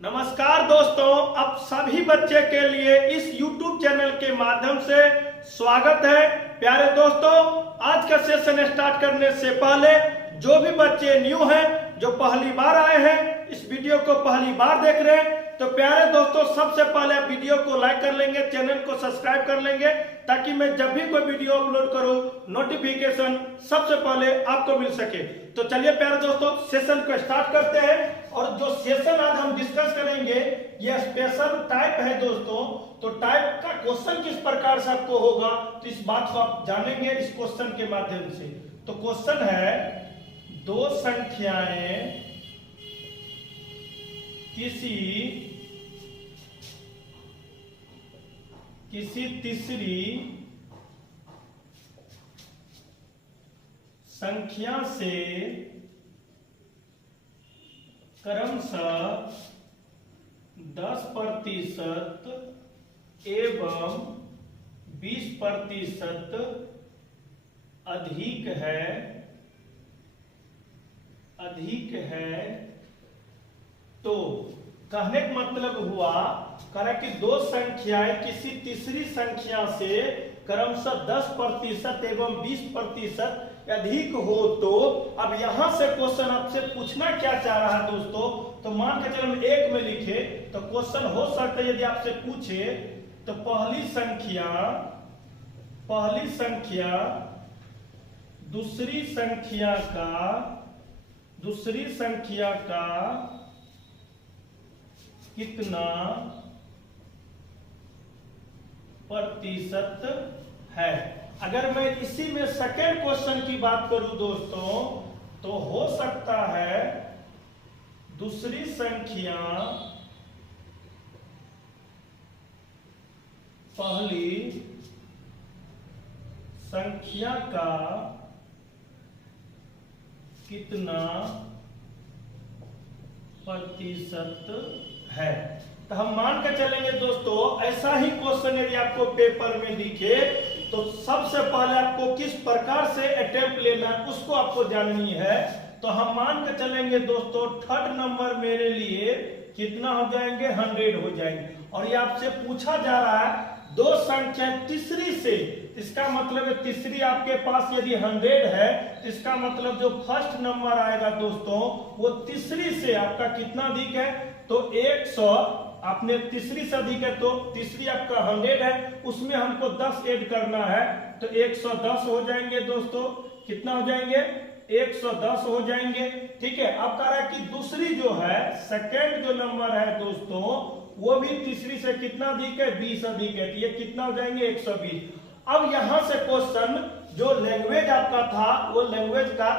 नमस्कार दोस्तों, अब सभी बच्चे के लिए इस YouTube चैनल के माध्यम से स्वागत है। प्यारे दोस्तों, आज का सेशन स्टार्ट करने से पहले जो भी बच्चे न्यू हैं, जो पहली बार आए हैं, इस वीडियो को पहली बार देख रहे हैं, तो प्यारे दोस्तों सबसे पहले आप वीडियो को लाइक कर लेंगे, चैनल को सब्सक्राइब कर लेंगे, ताकि मैं जब भी कोई वीडियो अपलोड करूं नोटिफिकेशन सबसे पहले आपको मिल सके। तो चलिए प्यारे दोस्तों सेशन को स्टार्ट करते हैं। और जो सेशन आज हम डिस्कस करेंगे ये स्पेशल टाइप है दोस्तों। तो टाइप का क्वेश्चन किस प्रकार से आपको होगा, तो इस बात को आप जानेंगे इस क्वेश्चन के माध्यम से। तो क्वेश्चन है, दो संख्याएं किसी तीसरी संख्या से क्रमशः 10% एवं 20% अधिक है तो कहने का मतलब हुआ कहा कि दो संख्याएं किसी तीसरी संख्या से क्रमशः 10% एवं 20% अधिक हो तो अब यहां से क्वेश्चन आपसे पूछना क्या चाह रहा है दोस्तों। तो मान के चलो हम एक में लिखे तो क्वेश्चन हो सकता है यदि आपसे पूछे तो पहली संख्या दूसरी संख्या का कितना प्रतिशत है। अगर मैं इसी में सेकेंड क्वेश्चन की बात करूं दोस्तों, तो हो सकता है दूसरी संख्या पहली संख्या का कितना प्रतिशत है। तो हम मान के चलेंगे दोस्तों, ऐसा ही क्वेश्चन यदि आपको पेपर में दिखे तो सबसे पहले आपको किस प्रकार से अटेम्प्ट लेना है उसको आपको जाननी है। तो हम मान के चलेंगे दोस्तों, थर्ड नंबर मेरे लिए कितना हो जाएंगे, 100 हो जाएंगे। और ये आपसे पूछा जा रहा है दो संख्या तीसरी से, इसका मतलब है तीसरी आपके पास यदि 100 है, इसका मतलब जो फर्स्ट नंबर आएगा दोस्तों वो तीसरी से आपका कितना अधिक है, तो 100। आपने तीसरी से अधिक है तो तीसरी आपका 100 है, उसमें हमको 10 ऐड करना है तो 110 हो जाएंगे दोस्तों। कितना हो जाएंगे, 110 हो जाएंगे। ठीक है। अब कह रहा है कि दूसरी जो है सेकेंड जो नंबर है दोस्तों वो भी तीसरी से कितना अधिक है, 20 अधिक है, तो ये कितना हो जाएंगे, 120। अब यहां से क्वेश्चन जो लैंग्वेज आपका था वो लैंग्वेज का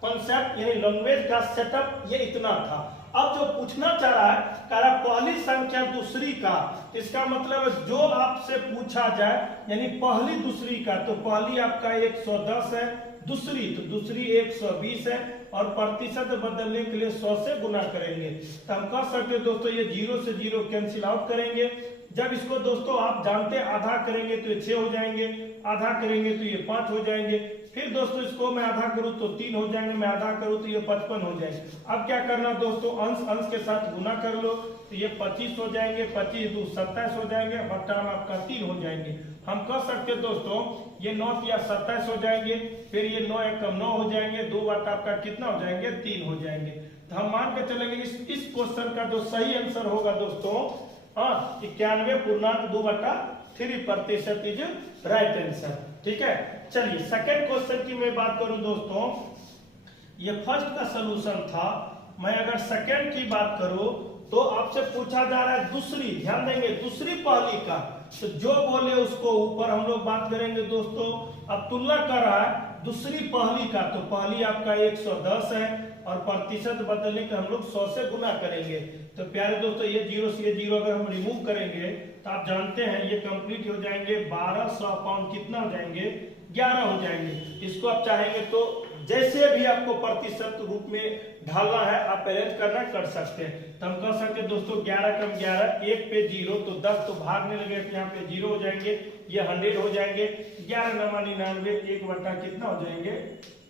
कॉन्सेप्ट यानी लैंग्वेज का सेटअप ये इतना था। अब जो पूछना चाह रहा है, कह रहा पहली संख्या दूसरी का, इसका मतलब जो आपसे पूछा जाए यानी पहली दूसरी का, तो पहली आपका 110 है, दूसरी 120 है, और प्रतिशत बदलने के लिए 100 से गुना करेंगे। तो हम कह सकते हैं दोस्तों ये 0 से 0 कैंसिल आउट करेंगे। जब इसको दोस्तों आप जानते आधा करेंगे तो ये 6 हो जाएंगे, आधा करेंगे तो ये 5 हो जाएंगे, फिर दोस्तों इसको मैं आधा करूं तो 3 हो जाएंगे, मैं आधा करूं तो ये 55 हो जाएंगे। अब क्या करना दोस्तों, अंश के साथ गुना कर लो तो ये 25 हो जाएंगे, 25 2 27 हो जाएंगे, बट्टा में आपका 3 हो जाएंगे। हम कह सकते हैं दोस्तों ये 9 या 27 हो जाएंगे, फिर ये 9 एक 9 हो जाएंगे, 2 बट्टा आपका कितना हो जाएंगे, 3 हो जाएंगे। तो हम मान के चलेंगे इस क्वेश्चन का जो सही आंसर होगा दोस्तों 91.2/3% इज राइट आंसर। ठीक है। चलिए सेकेंड क्वेश्चन की मैं बात करूं दोस्तों, ये फर्स्ट का सलूशन था। मैं अगर सेकेंड की बात करूं तो आपसे पूछा जा रहा है दूसरी, ध्यान देंगे दूसरी पहली का, तो जो बोले उसको ऊपर हम लोग बात करेंगे दोस्तों। अब तुलना कर रहा है दूसरी पहली का, तो पहली आपका 110 है और प्रतिशत बदलने का हम लोग 100 से गुना करेंगे। तो प्यारे दोस्तों ये 0 से ये 0 अगर हम रिमूव करेंगे तो आप जानते हैं ये कंप्लीट हो जाएंगे, 1200 पाउंड कितना हो जाएंगे, 11 हो जाएंगे। इसको आप चाहेंगे तो जैसे भी आपको प्रतिशत रूप में ढालना है आप अरेंज करना कर सकते हैं। तो हम कह सकते हैं दोस्तों 11 कम 11, 1 पे 0 तो 10 तो भागने लगे तो यहाँ पे 0 हो जाएंगे, ये 100 हो जाएंगे, 11 9 99, 1 बटा कितना हो जाएंगे,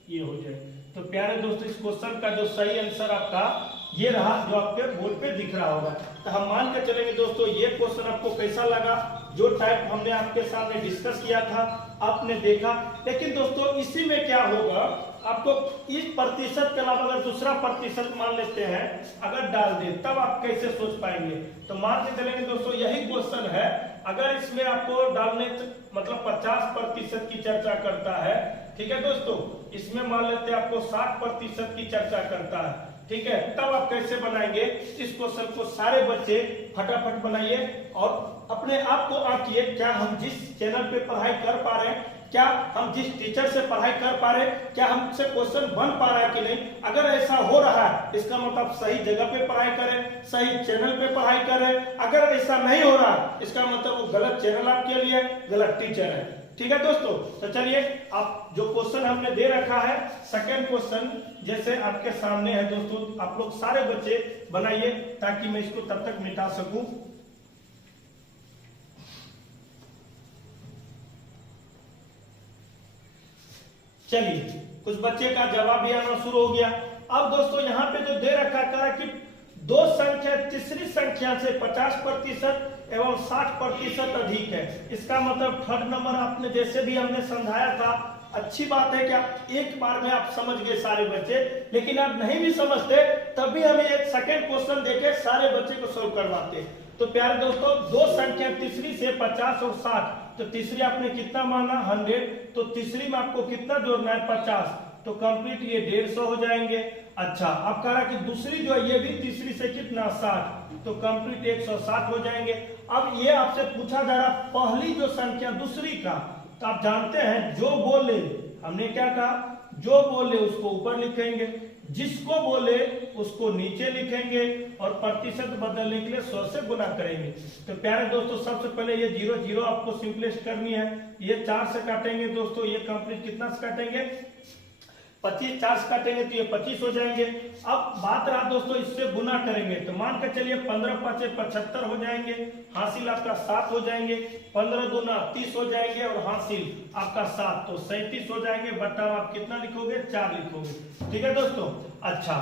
ये हो जाएंगे। तो प्यारे दोस्तों इस क्वेश्चन का जो सही आंसर आपका ये रहा जो आपके बोर्ड पे दिख रहा होगा। तो हम मान के चलेंगे दोस्तों ये क्वेश्चन आपको कैसा लगा, जो टाइप हमने आपके सामने डिस्कस किया था आपने देखा। लेकिन दोस्तों इसी में क्या होगा, आपको इस प्रतिशत के अलावा अगर दूसरा प्रतिशत मान लेते हैं अगर डाल दे तब आप कैसे सोच पाएंगे। तो मान के चलेंगे दोस्तों यही क्वेश्चन है, अगर इसमें आपको डालने मतलब 50% की चर्चा करता है, ठीक है दोस्तों, इसमें मान लेते हैं आपको 60% की चर्चा करता है, ठीक है, तब आप कैसे बनाएंगे इस क्वेश्चन को। सारे बच्चे फटाफट बनाइए और अपने आप को आंकिए, क्या हम जिस चैनल पे पढ़ाई कर पा रहे हैं, क्या हम जिस टीचर से पढ़ाई कर पा रहे हैं, क्या हमसे क्वेश्चन बन पा रहा है कि नहीं। अगर ऐसा हो रहा है इसका मतलब सही जगह पे पढ़ाई करें, सही चैनल पे पढ़ाई करें। अगर ऐसा नहीं हो रहा इसका मतलब वो गलत चैनल आपके लिए, गलत टीचर है, ठीक है दोस्तों। तो चलिए आप जो क्वेश्चन हमने दे रखा है सेकंड क्वेश्चन जैसे आपके सामने है दोस्तों, आप लोग सारे बच्चे बनाइए ताकि मैं इसको तब तक मिटा सकूं। चलिए कुछ बच्चे का जवाब भी आना शुरू हो गया। अब दोस्तों यहाँ पे जो दे रखा है कि दो संख्या तीसरी संख्या से 50% एवं 60% अधिक है। इसका मतलब थर्ड नंबर आपने जैसे भी हमने समझाया था, अच्छी बात है कि आप एक बार में आप समझ गए सारे बच्चे, लेकिन आप नहीं भी समझते तब भी हमें एक सेकंड क्वेश्चन देके सारे बच्चे को सोल्व करवाते। तो प्यारे दोस्तों दो संख्या तीसरी से 50 और 60, तो तीसरी आपने कितना माना 100, तो तीसरी में आपको कितना जोड़ना है 50, तो कंप्लीट ये 150 हो जाएंगे। अच्छा आप कह रहा कि दूसरी जो है ये भी तीसरी से कितना 60, तो कंप्लीट 160 हो जाएंगे। अब ये आपसे पूछा जा रहा पहली जो संख्या दूसरी का, तो आप जानते हैं जो बोले हमने क्या कहा, जो बोले उसको ऊपर लिखेंगे, जिसको बोले उसको नीचे लिखेंगे और प्रतिशत बदलने के लिए 100 से गुना करेंगे। तो प्यारे दोस्तों सबसे पहले ये 0 0 आपको सिंपलेस्ट करनी है, ये 4 से काटेंगे दोस्तों, ये कंप्लीट कितना से काटेंगे 25, 4 से काटेंगे तो ये 25 हो जाएंगे। अब बात रहा दोस्तों इससे गुना करेंगे, तो मान के चलिए 15 5 75 हो जाएंगे, हासिल आपका 7 हो जाएंगे, 15 दूना 30 हो जाएंगे और हासिल आपका 7, तो 37 हो जाएंगे। बटा आप कितना लिखोगे 4 लिखोगे, ठीक है दोस्तों। अच्छा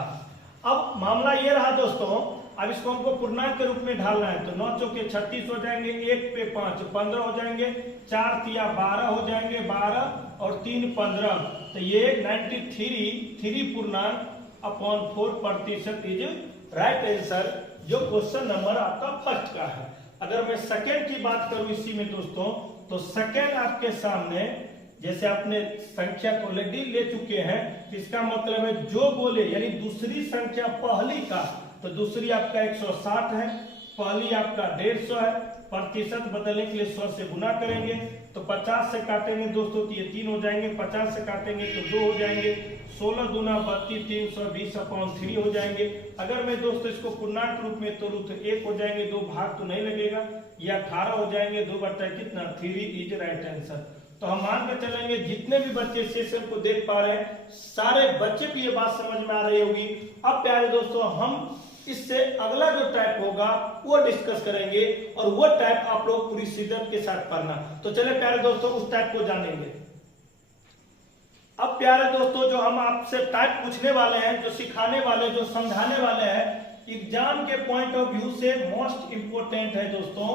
अब मामला ये रहा दोस्तों, अब इसको हमको पूर्णांक के रूप में ढालना है, तो 9 चौके 36 हो जाएंगे, 1 पे 5 15 हो जाएंगे, 4 तिया 12 हो जाएंगे, 12 और 3 15, तो ये 93 3 पूर्णांक अपॉन 4% इज राइट आंसर, जो क्वेश्चन नंबर आपका फर्स्ट का है। अगर मैं सेकेंड की बात करूं इसी में दोस्तों, तो सेकेंड आपके सामने जैसे आपने संख्या को ऑलरेडी ले चुके हैं, इसका मतलब है जो बोले यानी दूसरी संख्या पहली का, तो दूसरी आपका 160 है, पहली आपका 150 है, प्रतिशत बदलने के लिए 100 से गुना करेंगे, तो 50 से काटेंगे दोस्तों तो ये 3 हो जाएंगे, 50 से काटेंगे तो 2 हो जाएंगे, 16 दूना 32 320/3 हो जाएंगे। अगर मैं दोस्तों इसको पूर्णांक रूप में तोड़ूं तो 1 हो जाएंगे, 2 भाग तो नहीं लगेगा, ये 18 हो जाएंगे, 2 बटा कितना 3 इज राइट आंसर। तो हम मान कर चलेंगे जितने भी बच्चे सेशन को देख पा रहे हैं सारे बच्चे को ये बात समझ में आ रही होगी। अब प्यारे दोस्तों हम इससे अगला जो टाइप होगा वो डिस्कस करेंगे और वो टाइप आप लोग पूरी सीजन के साथ पढ़ना। तो चले प्यारे दोस्तों उस टाइप को जानेंगे। अब प्यारे दोस्तों जो हम आपसे टाइप पूछने वाले हैं, जो सिखाने वाले, जो समझाने वाले हैं, एग्जाम के पॉइंट ऑफ व्यू से मोस्ट इंपोर्टेंट है दोस्तों,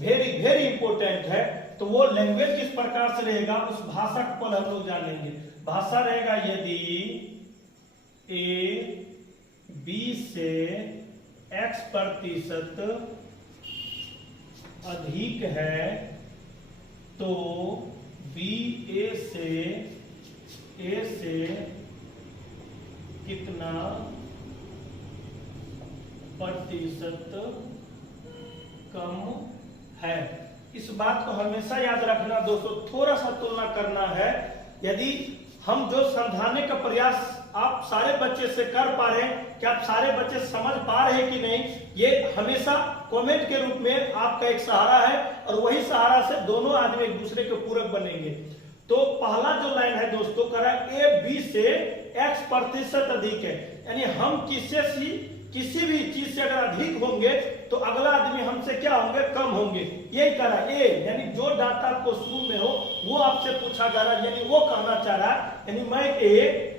वेरी वेरी इंपोर्टेंट है। तो वो लैंग्वेज किस प्रकार से रहेगा उस भाषा को हम लोग जान लेंगे। भाषा रहेगा यदि ए बी से x% अधिक है तो बी ए से कितना प्रतिशत कम है। इस बात को हमेशा याद रखना दोस्तों, थोड़ा सा तुलना करना है। यदि हम जो समझाने का प्रयास आप सारे बच्चे से कर पा रहे हैं, कि आप सारे बच्चे समझ पा रहे हैं कि नहीं, ये हमेशा कमेंट के रूप में आपका एक सहारा है और वही सहारा से दोनों आदमी एक दूसरे के पूरक बनेंगे। तो पहला जो लाइन है दोस्तों कह रहा है ए बी से x% अधिक है, यानी हम किसी भी चीज से अगर अधिक होंगे तो अगला आदमी हमसे क्या होंगे, कम होंगे। यही कह रहा है ए, यानी जो डाटा आपको शुरू में हो वो आपसे पूछा जा रहा है, यानी वो कहना चाह रहा है यानी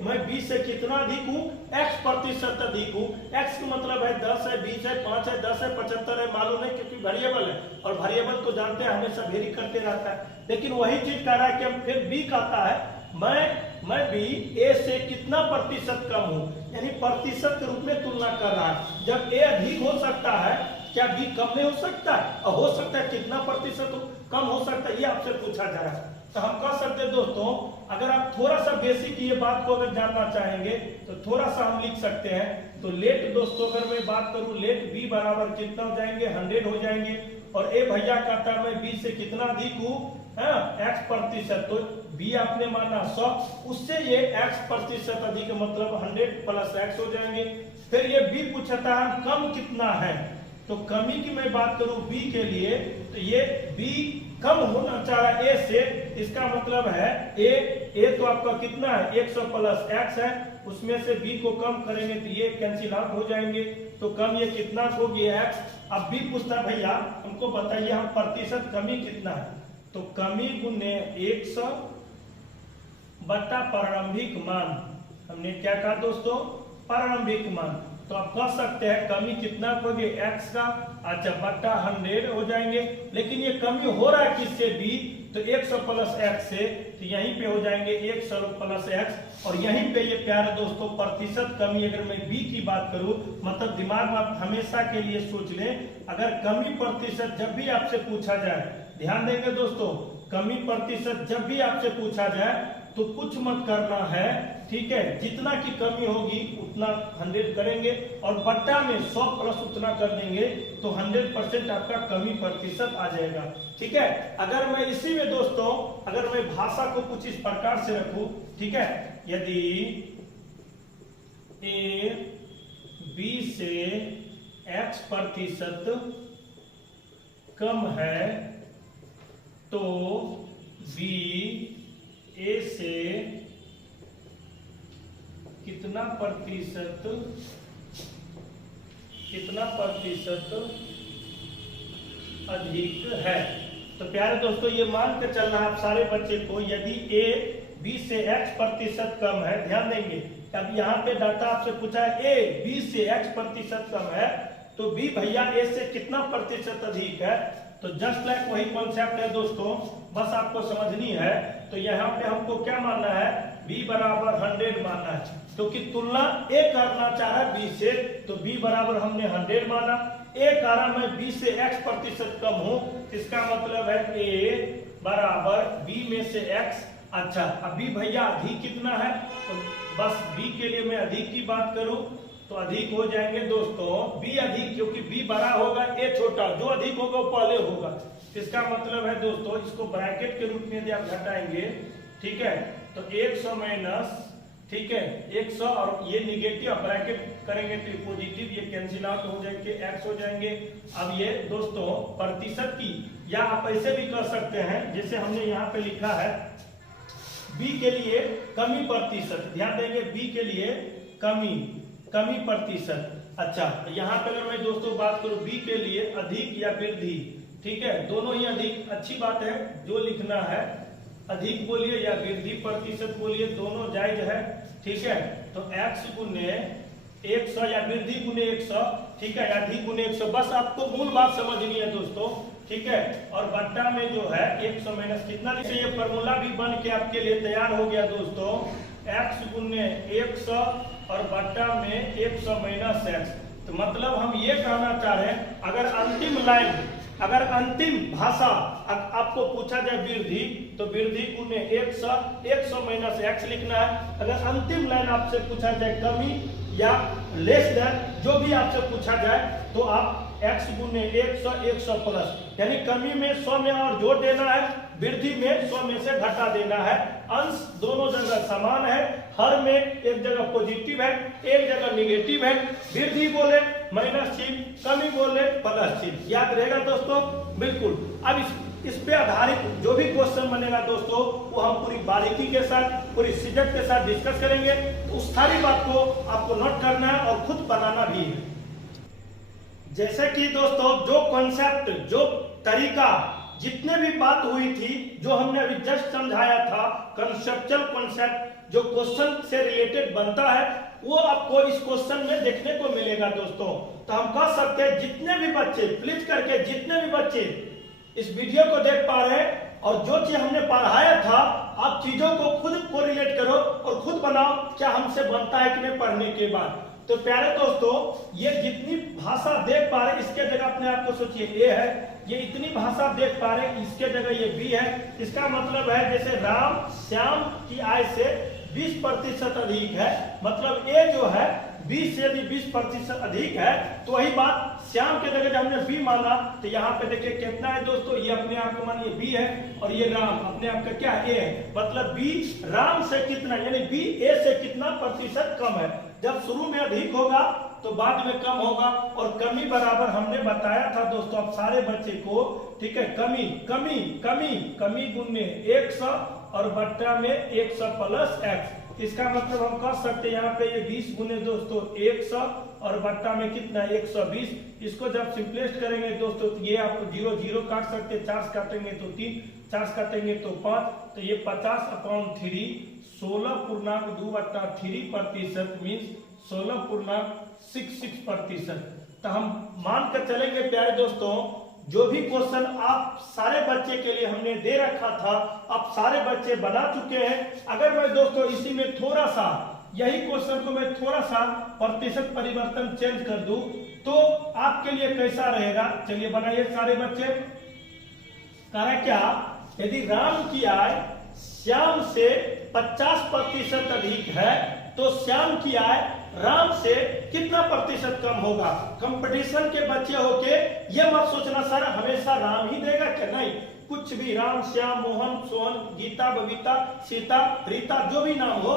मैं बी से कितना अधिक हूँ, x% अधिक हूँ। x का मतलब है 10 है, 20 है, 5 है, 10 है, 75 है, मालूम नहीं क्योंकि वेरिएबल है और वेरिएबल तो जानते हैं हमेशा वेरी करते रहता है। लेकिन वही चीज कह रहा है कि हम फिर b कहता है मैं भी a से कितना प्रतिशत कम हूं, यानी प्रतिशत के रूप में तुलना कर रहा है। जब a अधिक हो सकता है क्या b कम नहीं हो सकता है, और हो सकता है कितना प्रतिशत कम हो सकता है, ये आपसे पूछा जा रहा है। तो हम कह सकते हैं दोस्तों, अगर आप थोड़ा सा बेसिक ये बात को अगर जानना चाहेंगे तो थोड़ा सा हम लिख सकते हैं। तो लेट दोस्तों अगर मैं बात करूं, लेट b बराबर कितना हो जाएंगे, 100 हो जाएंगे। और ए भैया कहता है मैं b से कितना अधिक हूं, x%, तो b आपने माना 100, उससे ये x% अधिक मतलब 100 प्लस x हो जाएंगे। फिर ये b पूछता है कम कितना है, तो कमी की मैं बात करूं b के लिए, तो ये b कम होना चाह रहा है a से, इसका मतलब है a तो आपका कितना है 100 प्लस x है, उसमें से b को कम करेंगे तो ये कैंसिल आउट हो जाएंगे, तो कम ये कितना होगी x। अब b पूछता भैया हमको बताइए हम प्रतिशत कमी कितना है, तो कमी गुने 100 बटा प्रारंभिक मान। हमने क्या कहा दोस्तों, प्रारंभिक मान। तो आप कह सकते हैं कमी कितना होगी x का, अच्छा बटा 100 हो जाएंगे। लेकिन ये कमी हो रहा है किससे, b, तो 100 प्लस x से, तो यहीं पे हो जाएंगे 100 प्लस x। और यहीं पे ये प्यारे दोस्तों प्रतिशत कमी, अगर मैं b की बात करूं, मतलब दिमाग में आप हमेशा के लिए सोच लें, अगर कमी प्रतिशत जब भी आपसे पूछा जाए, ध्यान देंगे दोस्तों, कमी प्रतिशत जब भी आपसे पूछा जाए तो कुछ मत करना है, ठीक है। जितना की कमी होगी उतना 100 करेंगे और बट्टा में 100 प्लस उतना कर देंगे तो 100% आपका कमी प्रतिशत आ जाएगा, ठीक है। अगर मैं इसी में दोस्तों, अगर मैं भाषा को कुछ इस प्रकार से रखूं, ठीक है, यदि a b से x% कम है तो b a से कितना प्रतिशत अधिक है। तो प्यारे दोस्तों ये मान के चलना है आप सारे बच्चे को, यदि a b से x% कम है, ध्यान देंगे अब यहाँ पे डाटा आपसे पूछा है a b से x% कम है, तो b भैया a से कितना प्रतिशत अधिक है। तो जस्ट लाइक वही कॉन्सेप्ट है दोस्तों, बस आपको समझनी है। तो यहाँ पे हमको क्या मानना है, b बराबर 100 मानना है, क्योंकि तुलना a करना चाहे b से, तो b बराबर हमने 100 माना। a कहा मैं b से x% कम हूं, इसका मतलब है a बराबर b में से x। अच्छा अब b भैया अधिक कितना है, तो बस b के लिए मैं अधिक की बात करूं तो अधिक हो जाएंगे दोस्तों b अधिक, क्योंकि b बड़ा होगा a छोटा, जो अधिक होगा वो पहले होगा। इसका मतलब है दोस्तों इसको ब्रैकेट के रूप में यदि आप घटाएंगे, ठीक है, तो 100 माइनस, ठीक है 100 और ये निगेटिव ब्रैकेट करेंगे तो पॉजिटिव, ये कैंसिल आउट हो जाएंगे, x हो जाएंगे। अब ये दोस्तों प्रतिशत की, या आप ऐसे भी कर सकते हैं जैसे हमने यहाँ पे लिखा है b के लिए कमी प्रतिशत, ध्यान देंगे b के लिए कमी प्रतिशत। अच्छा यहाँ पे अगर मैं दोस्तों बात करूं b के लिए अधिक या वृद्धि, ठीक है दोनों ही अधिक, अच्छी बात है, जो लिखना है अधिक बोलिए या वृद्धि प्रतिशत बोलिए, दोनों जायज है, ठीक है। तो x गुने 100 या वृद्धि गुने 100, ठीक है, अधिक गुने 100, बस आपको मूल बात समझनी है दोस्तों, ठीक है। और बट्टा में जो है 100 माइनस कितना, जैसे ये फॉर्मूला भी बन के आपके लिए तैयार हो गया दोस्तों, x गुने 100 और बट्टा में 100 माइनस x। तो मतलब हम ये कहना चाह रहे हैं, अगर अंतिम लाइन, अगर अंतिम भाषा आपको पूछा जाए वृद्धि, तो वृद्धि गुने 100 माइनस x लिखना है। अगर अंतिम लाइन आपसे पूछा जाए कमी या लेस देन, जो भी आपसे पूछा जाए, तो आप x गुने 100 प्लस, यानी कमी में 100 में और जोड़ देना है, वृद्धि में 100 में से घटा देना है। अंश दोनों जगह समान है, हर में एक जगह पॉजिटिव है, एक जगह निगेटिव है, वृद्धि बोले माइनस चिन्ह, कमी बोले प्लस चिन्ह, याद रहेगा दोस्तों बिल्कुल। अब इस पे आधारित जो भी क्वेश्चन बनेगा दोस्तों, वो हम पूरी बारीकी के साथ, पूरी शिद्दत के साथ डिस्कस करेंगे। उस सारी बात को आपको नोट करना है और खुद बनाना भी है। जैसे कि दोस्तों जो कॉन्सेप्ट, जो तरीका, जितने भी बात हुई थी, जो हमने अभी जस्ट समझाया था, कंसेप्चुअल कॉन्सेप्ट जो क्वेश्चन से रिलेटेड बनता है, वो आपको इस क्वेश्चन में देखने को मिलेगा दोस्तों। तो हम कह सकते हैं जितने भी बच्चे, प्लीज करके जितने भी बच्चे इस वीडियो को देख पा रहे हैं और जो चीज हमने पढ़ाया था, आप चीजों को खुद को रिलेट करो और खुद बनाओ क्या हमसे बनता है कि नहीं पढ़ने के बाद। तो प्यारे दोस्तों, ये जितनी भाषा देख पा रहे इसके जगह अपने आप को सोचिए ए है, ये इतनी भाषा देख पा रहे इसके जगह ये बी है। इसका मतलब है जैसे राम श्याम की आय से 20% अधिक है, मतलब ए जो है 20 से यदि 20% अधिक है, तो वही बात श्याम के जगह जब हमने बी माना, तो यहाँ पे देखिए कितना है दोस्तों, ये अपने आप को मानिए बी है और ये राम अपने आप का क्या ए है, मतलब बी राम से कितना, यानी बी ए से कितना प्रतिशत कम है। जब शुरू में अधिक होगा तो बाद में कम होगा, और कमी बराबर हमने बताया था दोस्तों आप सारे बच्चे को, ठीक है, कमी कमी कमी कमी गुने 100 और बट्टा में 100 प्लस x। इसका मतलब हम कह सकते हैं यहाँ पे ये 20 गुने दोस्तों 100 और बट्टा में कितना 120। इसको जब सिंपलेस्ट करेंगे दोस्तों तो ये आप 0 0 काट सकते हैं, 4 काटेंगे तो 3, 4 काटेंगे तो 5, तो ये 50/3 16.2/3% मीन्स 16.66%। तो हम मान कर चलेंगे प्यारे दोस्तों, जो भी क्वेश्चन आप सारे बच्चे के लिए हमने दे रखा था, आप सारे बच्चे बना चुके हैं। अगर मैं दोस्तों इसी में थोड़ा सा, यही क्वेश्चन को मैं थोड़ा सा प्रतिशत परिवर्तन चेंज कर दूं तो आपके लिए कैसा रहेगा, चलिए बनाइए सारे बच्चे। कह क्या, यदि राम की आय श्याम से 50% अधिक है तो श्याम की आय राम से कितना प्रतिशत कम होगा। कंपटीशन के बच्चे होके ये मत सोचना सर हमेशा राम ही देगा क्या, नहीं, कुछ भी राम श्याम मोहन सोहन गीता बबीता सीता रीता जो भी नाम हो,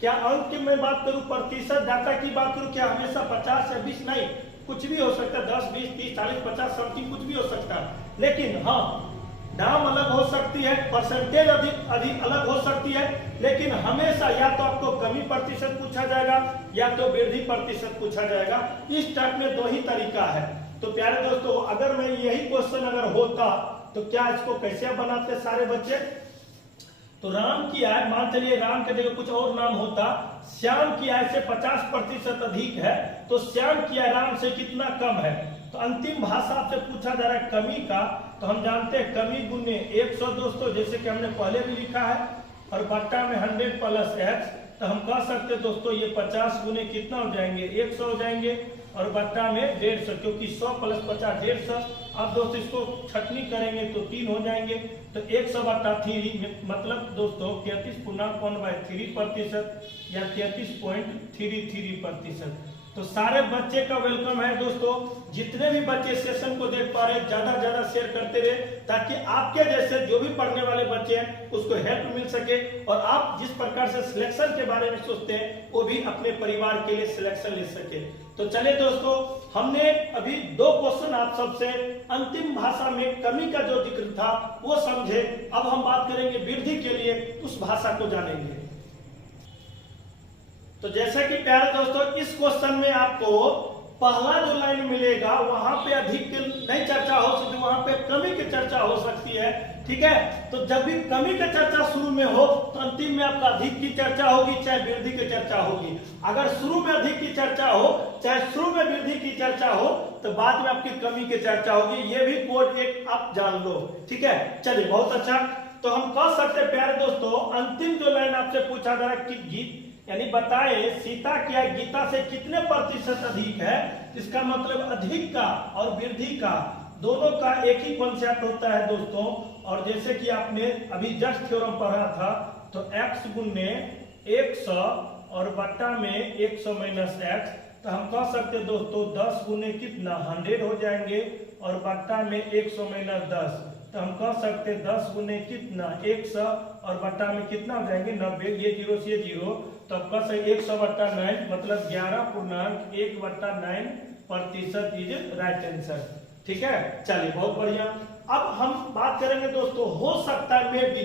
क्या अंक की मैं बात करूं, प्रतिशत डाटा की बात करूं, क्या हमेशा 50 या 20 नहीं, कुछ भी हो सकता है, 10 20 30 40 50 समथिंग कुछ भी हो सकता है। लेकिन हाँ, नाम अलग हो सकती है, परसेंटेज अधिक अलग हो सकती है, लेकिन हमेशा या तो आपको कमी प्रतिशत पूछा जाएगा या तो वृद्धि प्रतिशत पूछा जाएगा। इस टाइप में दो ही तरीका है। तो प्यारे दोस्तों, अगर मैं यही क्वेश्चन अगर होता तो क्या इसको कैसे बनाते सारे बच्चे। तो राम की आय, मान चलिए राम के जगह कुछ और नाम होता, श्याम की आय से 50% अधिक है तो श्याम की आय राम से कितना कम है। तो अंतिम भाषा से पूछा जा रहा है कमी का, तो हम जानते हैं कमी गुने 100 दोस्तों, जैसे कि हमने पहले भी लिखा है, और बट्टा में 100 प्लस x। तो हम कह सकते हैं दोस्तों ये 50 गुने कितना हो जाएंगे 100 हो जाएंगे, और बट्टा में 150, क्योंकि 100 प्लस 50 150। अब दोस्तों इसको छटनी करेंगे तो 3 हो जाएंगे, तो 100/3 मतलब दोस्तों 33.1/3% या 33.33%। तो सारे बच्चे का वेलकम है दोस्तों। जितने भी बच्चे सेशन को देख पा रहे हैं ज्यादा ज्यादा शेयर करते रहे, ताकि आपके जैसे जो भी पढ़ने वाले बच्चे हैं उसको हेल्प मिल सके, और आप जिस प्रकार से सिलेक्शन के बारे में सोचते हैं वो भी अपने परिवार के लिए सिलेक्शन ले सके। तो चले दोस्तों, हमने अभी 2 क्वेश्चन आप सबसे अंतिम भाषा में कमी का जो जिक्र था वो समझे। अब हम बात करेंगे वृद्धि के लिए, उस भाषा को जानेंगे। तो जैसे कि प्यारे दोस्तों, इस क्वेश्चन में आपको पहला जो लाइन मिलेगा वहां पे अधिक नहीं चर्चा हो सकती, वहां पे कमी की चर्चा हो सकती है, ठीक है। तो जब भी कमी की चर्चा शुरू में हो तो अंतिम में आपका अधिक की चर्चा होगी चाहे वृद्धि की चर्चा होगी। अगर शुरू में अधिक की चर्चा हो चाहे शुरू में वृद्धि की चर्चा हो तो बाद में आपकी कमी की चर्चा होगी। ये भी कोड एक आप जान लो, ठीक है। चलिए बहुत अच्छा। तो हम कह सकते हैं प्यारे दोस्तों, अंतिम जो लाइन आपसे पूछा जा रहा है कि गीत यानी बताए सीता की आय गीता से कितने प्रतिशत अधिक है। इसका मतलब अधिक का और वृद्धि का दोनों का एक ही कॉन्सेप्ट होता है दोस्तों। और जैसे कि आपने अभी जस्ट थ्योरम पढ़ा था, तो x गुने 100 और बट्टा में 100 माइनस x। तो हम कह सकते हैं दोस्तों 10 गुने कितना 100 हो जाएंगे, और बट्टा में 100 माइनस 10। तो हम कह सकते हैं 10 गुने कितना 100 और बट्टा में कितना हो जाएंगे 90। ये 0 से 0, तो अब कह सकते 100/9 मतलब 11.1/9% इज राइट आंसर, ठीक है। चलिए बहुत बढ़िया। अब हम बात करेंगे दोस्तों, हो सकता है मे बी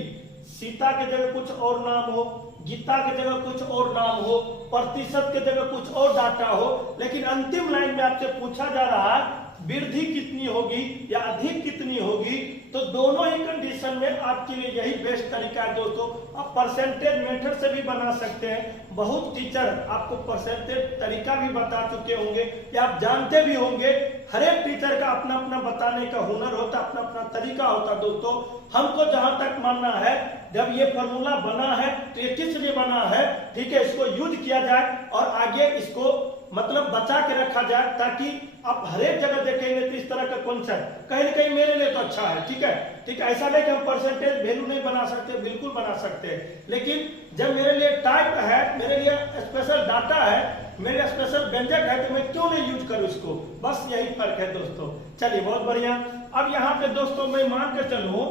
सीता के जगह कुछ और नाम हो, गीता की जगह कुछ और नाम हो, प्रतिशत की जगह कुछ और डाटा हो, लेकिन अंतिम लाइन में आपसे पूछा जा रहा है वृद्धि कितनी होगी या अधिक कितनी होगी, तो दोनों ही कंडीशन में आपके लिए यही बेस्ट तरीका है दोस्तों। आप परसेंटेज मेथड से भी बना सकते हैं। बहुत टीचर आपको परसेंटेज तरीका भी बता चुके होंगे या आप जानते भी होंगे। हर एक टीचर का अपना अपना बताने का हुनर होता, अपना अपना तरीका होता दोस्तों। हमको जहां तक मानना है, जब ये फॉर्मूला बना है तो ये किस लिए बना है, ठीक है, इसको यूज किया जाए और आगे इसको मतलब बचा के रखा जाए, ताकि आप हर एक जगह देखेंगे तो इस तरह का कॉन्सेप्ट कहीं ना कहीं मेरे लिए तो अच्छा है। ठीक है, ठीक है, ऐसा नहीं कि हम परसेंटेज वैल्यू नहीं बना सकते, बिल्कुल बना सकते हैं, लेकिन जब मेरे लिए टाइप है, मेरे लिए स्पेशल डाटा है, मेरे स्पेशल व्यंजक है, तो मैं क्यों नहीं यूज करूं इसको। बस यही फर्क है दोस्तों। चलिए बहुत बढ़िया। अब यहाँ पे दोस्तों मैं मान के चलूं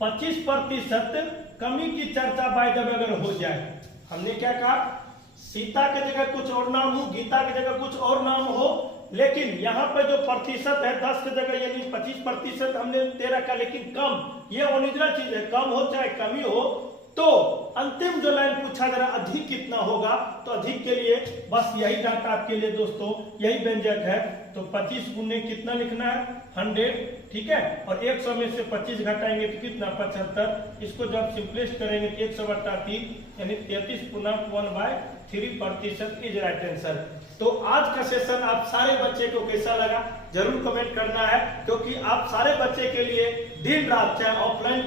25% कमी की चर्चा बाय द वे अगर हो जाए, हमने क्या कहा, सीता की जगह कुछ और नाम हो, गीता की जगह कुछ और नाम हो, लेकिन यहाँ पे जो प्रतिशत है 10 की जगह यानी 25% हमने 13 का, लेकिन कम, ये ओरिजिनल चीज है, कम हो चाहे कमी हो, तो अंतिम जो लाइन पूछा जा रहा अधिक कितना होगा, तो अधिक के लिए बस यही डाटा आपके लिए दोस्तों, यही व्यंजक है। तो 25 गुने कितना लिखना है 100, ठीक है, और 100 में से 25 घटाएंगे तो कितना 75। इसको जब सिंपलिस्ट करेंगे तो 100/3 यानी 33/1/3% इज राइट आंसर। तो आज का सेशन आप सारे बच्चे को कैसा लगा जरूर कमेंट करना है, क्योंकि आप सारे बच्चे के लिए दिन रात, चाहे ऑफलाइन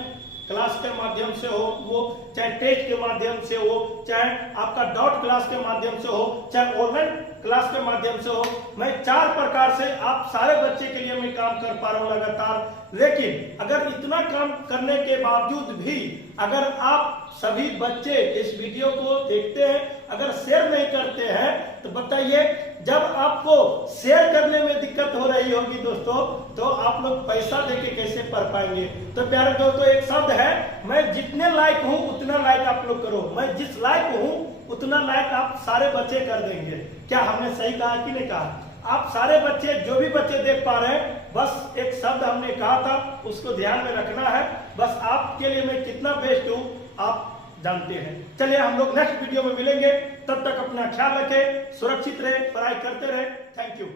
क्लास के माध्यम से हो, वो चाहे टेस्ट के माध्यम से हो, चाहे आपका डॉट क्लास के माध्यम से हो, चाहे ऑनलाइन क्लास के माध्यम से हो, मैं 4 प्रकार से आप सारे बच्चे के लिए मैं काम कर पा रहा हूं लगातार। लेकिन अगर इतना काम करने के बावजूद भी अगर आप सभी बच्चे इस वीडियो को देखते हैं, अगर शेयर नहीं करते हैं, तो बताइए, जब आपको शेयर करने में दिक्कत हो रही होगी दोस्तों, तो आप लोग पैसा देके कैसे पढ़ पाएंगे। तो प्यारे दोस्तों एक शब्द है, मैं जितने लायक हूं उतना लायक आप लोग करो, मैं जिस लायक हूं उतना लायक आप सारे बच्चे कर देंगे। क्या हमने सही कहा कि नहीं कहा? आप सारे बच्चे, जो भी बच्चे देख पा रहे हैं, बस एक शब्द हमने कहा था उसको ध्यान में रखना है। बस आपके लिए मैं कितना बेस्ट हूं आप जानते हैं। चलिए हम लोग नेक्स्ट वीडियो में मिलेंगे, तब तक अपना ख्याल रखें, सुरक्षित रहे, पढ़ाई करते रहे। Thank you.